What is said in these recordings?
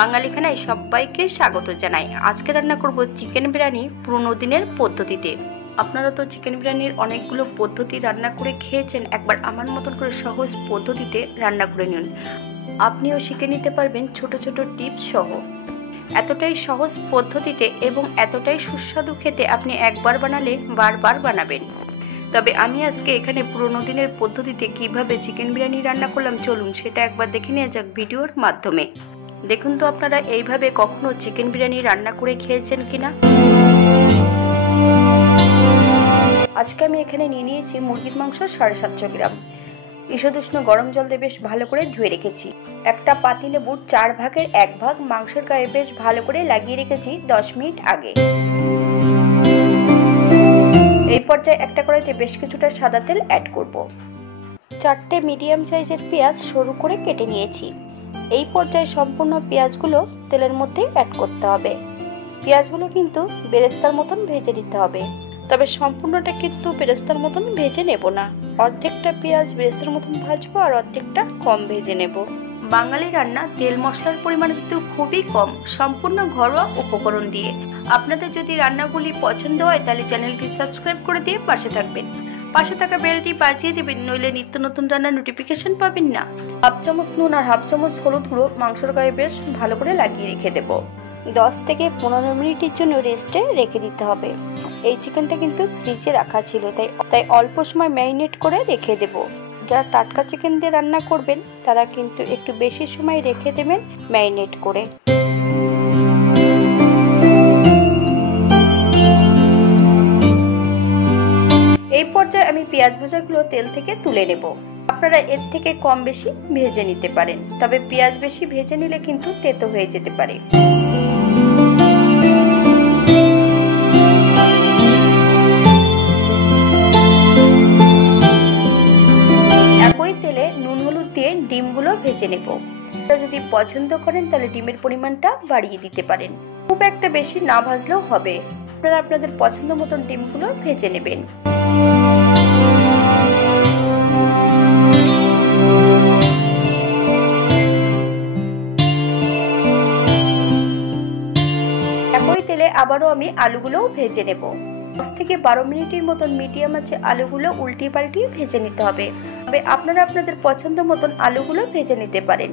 বাঙালি খানায় সবাইকে স্বাগত জানাই। আজকে রান্না করব চিকেন বিরিয়ানি পুরনো দিনের পদ্ধতিতে। আপনারা তো চিকেন বিরিয়ানির অনেকগুলো পদ্ধতি রান্না করে খেয়েছেন, একবার আমার মতন করে সহজ পদ্ধতিতে রান্না করে নিন। আপনিও শিখে নিতে পারবেন ছোট ছোট টিপস সহ। এতটাই সহজ পদ্ধতিতে এবং এতটাই সুস্বাদু খেতে, আপনি একবার বানালে বারবার বানাবেন। তবে আমি আজকে এখানে পুরনো দিনের পদ্ধতিতে কিভাবে চিকেন বিরিয়ানি রান্না করলাম, চলুন সেটা একবার দেখে নেওয়া যাক ভিডিওর মাধ্যমে। দেখুন তো আপনারা এইভাবে কখনো চিকেন বিরিয়ানি রান্না করে খেয়েছেন কিনা। আজকে আমি এখানে নিয়ে নিয়েছি মুরগির মাংস 750 গ্রাম। ঈষদুষ্ণ গরম জল দিয়ে বেশ ভালো করে ধুয়ে রেখেছি। একটা পাতিলেবুর 4 ভাগের 1 ভাগ মাংসের গায়ে বেশ ভালো করে লাগিয়ে রেখেছি 10 মিনিট আগে। এই পর্যায়ে একটা কড়াইতে বেশ কিছুটা সাদা তেল অ্যাড করব। 4টে মিডিয়াম সাইজের পেঁয়াজ সরু করে কেটে নিয়েছি। এই পর্যায়ে সম্পূর্ণ পেঁয়াজগুলো তেলের মধ্যে অ্যাড করতে হবে। পেঁয়াজগুলো কিন্তু বেরেস্তার মতন ভেজে নিতে হবে, তবে সম্পূর্ণটা কিন্তু বেরেস্তার মতন ভেজে নেব না। অর্ধেকটা পেঁয়াজ বেরেস্তার মতন ভাজবো আর অর্ধেকটা কম ভেজে নেব। বাঙালি রান্না তেল মশলার পরিমাণ কিন্তু খুবই কম, সম্পূর্ণ ঘরোয়া উপকরণ দিয়ে। আপনাদের যদি রান্নাগুলি পছন্দ হয় তাহলে চ্যানেলটি সাবস্ক্রাইব করে দিয়ে পাশে থাকবেন। পাশে থাকা বেলটি বাজিয়ে দেবেন, নইলে নিত্য নতুন রান্নার নোটিফিকেশন পাবেন না। হাফ চামচ নুন আর হাফ চামচ হলুদ গুঁড়ো মাংসের গায়ে বেশ ভালো করে লাগিয়ে রেখে দেবো। 10 থেকে 15 মিনিটের জন্য রেস্টে রেখে দিতে হবে। এই চিকেনটা কিন্তু ফ্রিজে রাখা ছিল, তাই অল্প সময় ম্যারিনেট করে রেখে দেব। যারা টাটকা চিকেন দিয়ে রান্না করবেন তারা কিন্তু একটু বেশি সময় রেখে দেবেন ম্যারিনেট করে। এই পর্যায়ে আমি পেঁয়াজ ভাজাগুলো তেল থেকে তুলে নেব। আপনারা এর থেকে কম বেশি ভেজে নিতে পারেন, তবে পেঁয়াজ বেশি ভেজে নিলে কিন্তু তেতো হয়ে যেতে পারে। একই তেলে নুন হলুদ দিয়ে ডিমগুলো ভেজে নেব। যদি পছন্দ করেন তাহলে ডিমের পরিমাণটা বাড়িয়ে দিতে পারেন, খুব একটা বেশি না ভাজলেও হবে। আপনারা আপনাদের পছন্দ মতন ডিমগুলো ভেজে নেবেন। একই তেলে আবারও আমি আলুগুলোও ভেজে নেব। 10 থেকে 12 মিনিটের মতন মিডিয়াম আছে আলুগুলো উল্টিয়ে পাল্টিয়ে ভেজে নিতে হবে। তবে আপনারা আপনাদের পছন্দ মতন আলুগুলো ভেজে নিতে পারেন।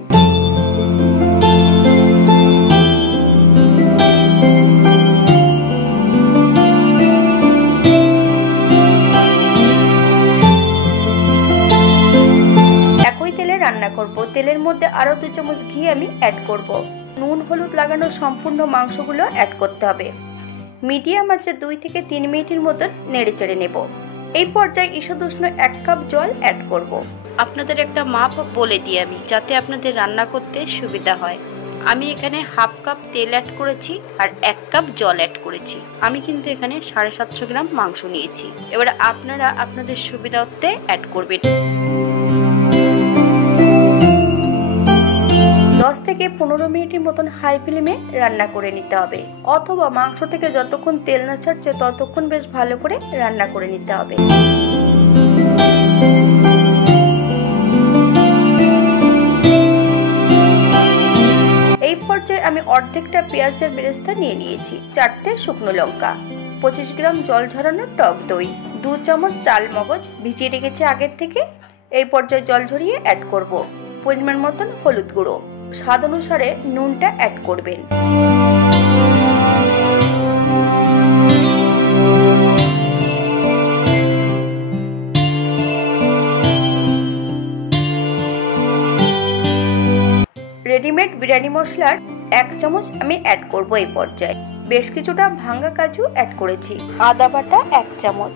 একই তেলে রান্না করব। তেলের মধ্যে আরো 2 চামচ ঘি আমি অ্যাড করব। নুন হলুদ লাগানো সম্পূর্ণ মাংসগুলো অ্যাড করতে হবে। মিডিয়াম আছে 2 থেকে 3 মিনিটের মতন নেড়ে চেড়ে নেব। এই পর্যায়ে ঈষদুষ্ণ 1 কাপ জল অ্যাড করব। আপনাদের একটা মাপ বলে দিই আমি, যাতে আপনাদের রান্না করতে সুবিধা হয়। আমি এখানে হাফ কাপ তেল অ্যাড করেছি আর 1 কাপ জল অ্যাড করেছি। আমি কিন্তু এখানে 750 গ্রাম মাংস নিয়েছি। এবার আপনারা আপনাদের সুবিধার্থে অ্যাড করবেন। 10 থেকে 15 মিনিটের মতন হাই ফ্লেমে রান্না করে নিতে হবে, অথবা মাংস থেকে যতক্ষণ তেল না ছাড়ছে ততক্ষণ বেশ ভালো করে রান্না করে নিতে হবে। এই পর্যায়ে আমি অর্ধেকটা পেঁয়াজের বেরেস্তা নিয়ে নিয়েছি, 4টে শুকনো লঙ্কা, 25 গ্রাম জল ঝরানো টক দই, 2 চামচ চাল মগজ ভিজিয়ে রেখেছি আগের থেকে। এই পর্যায়ে জল ঝরিয়ে অ্যাড করব। পরিমাণ মতন হলুদ গুঁড়ো, স্বাদ অনুসারে নুনটা অ্যাড করবেন। রেডিমেড বিরিয়ানি মশলার 1 চামচ আমি অ্যাড করব। এই পর্যায়ে বেশ কিছুটা ভাঙা কাজু অ্যাড করেছি। আদা বাটা 1 চামচ।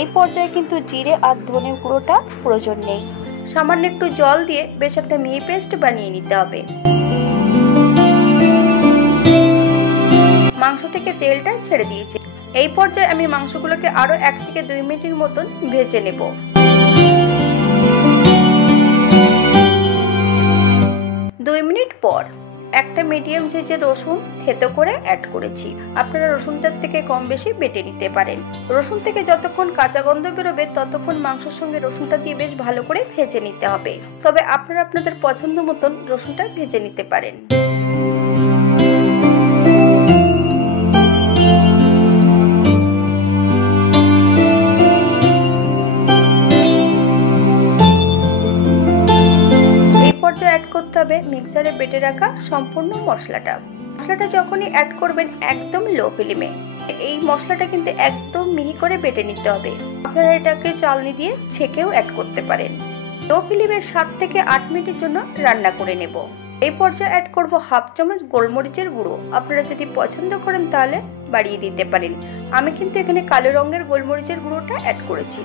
এই পর্যায়ে কিন্তু জিরে আর ধনে গুঁড়োটা প্রয়োজন নেই। সামান্য একটু জল দিয়ে বেশ একটা মিহি পেস্ট বানিয়ে নিতে হবে। মাংস থেকে তেলটা ছেড়ে দিয়েছি। এই পর্যায়ে আমি মাংসগুলোকে আরো 1 থেকে 2 মিনিটের মতন ভেজে নেব। 2 মিনিট পর একটা মিডিয়াম সাইজের রসুন থেতো করে অ্যাড করেছি। আপনারা রসুনটার থেকে কম বেশি বেটে নিতে পারেন। রসুন থেকে যতক্ষণ কাঁচা গন্ধ বেরোবে ততক্ষণ মাংসের সঙ্গে রসুনটা দিয়ে বেশ ভালো করে ভেজে নিতে হবে। তবে আপনারা আপনাদের পছন্দ মতন রসুনটা ভেজে নিতে পারেন। অ্যাড করতে হবে মিক্সারে বেটে রাখা সম্পূর্ণ মশলাটা। মশলাটা যখনই অ্যাড করবেন একদম লো ফ্লেমে। এই মশলাটা কিন্তু একদম মিহি করে বেটে নিতে হবে। আপনারা এটাকে চালনি দিয়ে ছেঁকেও অ্যাড করতে পারেন। লো ফ্লেমে 7 থেকে 8 মিনিটের জন্য রান্না করে নেব। এই পর্যায়ে অ্যাড করব হাফ চামচ গোলমরিচের গুঁড়ো। আপনারা যদি পছন্দ করেন তাহলে বাড়িয়ে দিতে পারেন। আমি কিন্তু এখানে কালো রঙের গোলমরিচের গুঁড়োটা অ্যাড করেছি।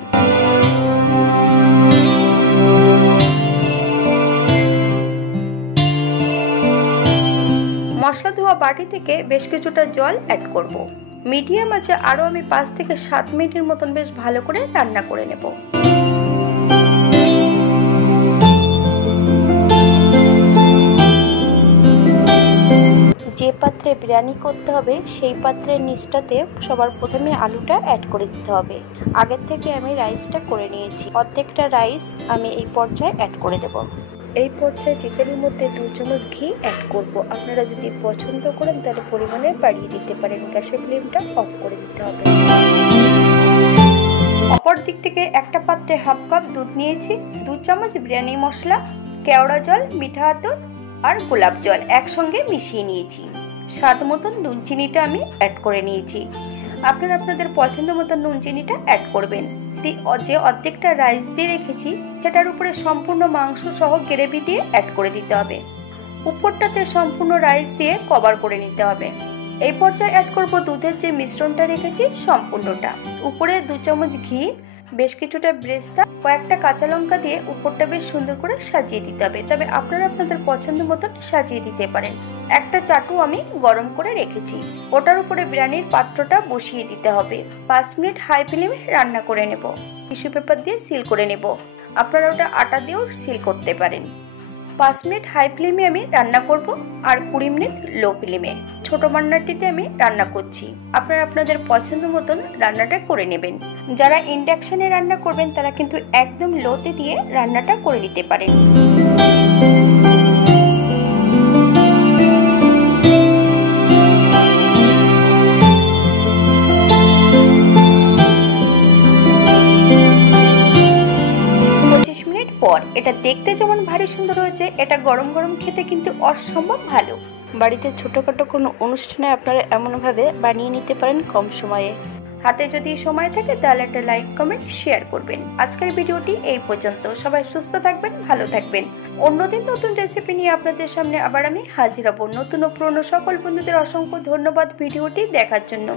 মশলা ধোয়া বাটি থেকে বেশ কিছুটা জল অ্যাড করব। মিডিয়াম আঁচে আরও আমি 5 থেকে 7 মিনিটের মতন বেশ ভালো করে রান্না করে নেব। যে পাত্রে বিরিয়ানি করতে হবে সেই পাত্রের নিচটাতে সবার প্রথমে আলুটা অ্যাড করে দিতে হবে। আগের থেকে আমি রাইসটা করে নিয়েছি। অর্ধেকটা রাইস আমি এই পর্যায়ে অ্যাড করে দেব। এই পর্যায়ে চিকেনের মধ্যে 2 চামচ ঘি অ্যাড করব। আপনারা যদি পছন্দ করেন তাহলে পরিমাণে বাড়িয়ে দিতে পারেন। গ্যাসের ফ্লেমটা অফ করে দিতে হবে। অপর দিক থেকে একটা পাত্রে হাফ কাপ দুধ নিয়েছি, 2 চামচ বিরিয়ানি মশলা, কেওড়া জল, মিঠা আতর আর গোলাপ জল একসঙ্গে মিশিয়ে নিয়েছি। স্বাদ মতন নুন চিনিটা আমি অ্যাড করে নিয়েছি। আপনারা আপনাদের পছন্দ মতো নুন চিনিটা অ্যাড করবেন। যে অর্ধেকটা রাইস দিয়ে রেখেছি সেটার উপরে সম্পূর্ণ মাংস সহ গ্রেভি দিয়ে অ্যাড করে দিতে হবে। উপরটাতে সম্পূর্ণ রাইস দিয়ে কভার করে নিতে হবে। এই পর্যায়ে অ্যাড করব দুধের যে মিশ্রণটা রেখেছি সম্পূর্ণটা। উপরে 2 চামচ ঘি, বেশ কিছুটা ব্রেস্তা, কয়েকটা কাঁচা লঙ্কা দিয়ে উপরটা বেশ সুন্দর করে সাজিয়ে দিতে হবে। তবে আপনারা আপনাদের পছন্দ মতন সাজিয়ে দিতে পারেন। একটা চাটু আমি গরম করে রেখেছি, ওটার উপরে বিরিয়ানির পাত্রটা বসিয়ে দিতে হবে। 5 মিনিট হাই ফ্লেমে রান্না করে নেব। টিস্যু পেপার দিয়ে সিল করে নেব। আপনারা ওটা আটা দিয়েও সিল করতে পারেন। 5 মিনিট হাই ফ্লেমে আমি রান্না করব আর 20 মিনিট লো ফ্লেমে। ছোট বান্নারটিতে আমি রান্না করছি। আপনারা আপনাদের পছন্দ মতন রান্নাটা করে নেবেন। যারা ইন্ডাকশনে রান্না করবেন তারা কিন্তু একদম লোতে দিয়ে রান্নাটা করে নিতে পারেন। পর এটা দেখতে যেমন ভারী সুন্দর হয়েছে, এটা গরম গরম খেতে কিন্তু অসম্ভব ভালো। বাড়িতে ছোটখাটো কোনো অনুষ্ঠানে আপনারা এমনভাবে বানিয়ে নিতে পারেন কম সময়ে। হাতে যদি সময় থাকে তাহলে একটা লাইক, কমেন্ট, শেয়ার করবেন। আজকের ভিডিওটি এই পর্যন্ত। সবাই সুস্থ থাকবেন, ভালো থাকবেন। অন্যদিন নতুন রেসিপি নিয়ে আপনাদের সামনে আবার আমি হাজির হব। নতুন ও পুরনো সকল বন্ধুদের অসংখ্য ধন্যবাদ ভিডিওটি দেখার জন্য।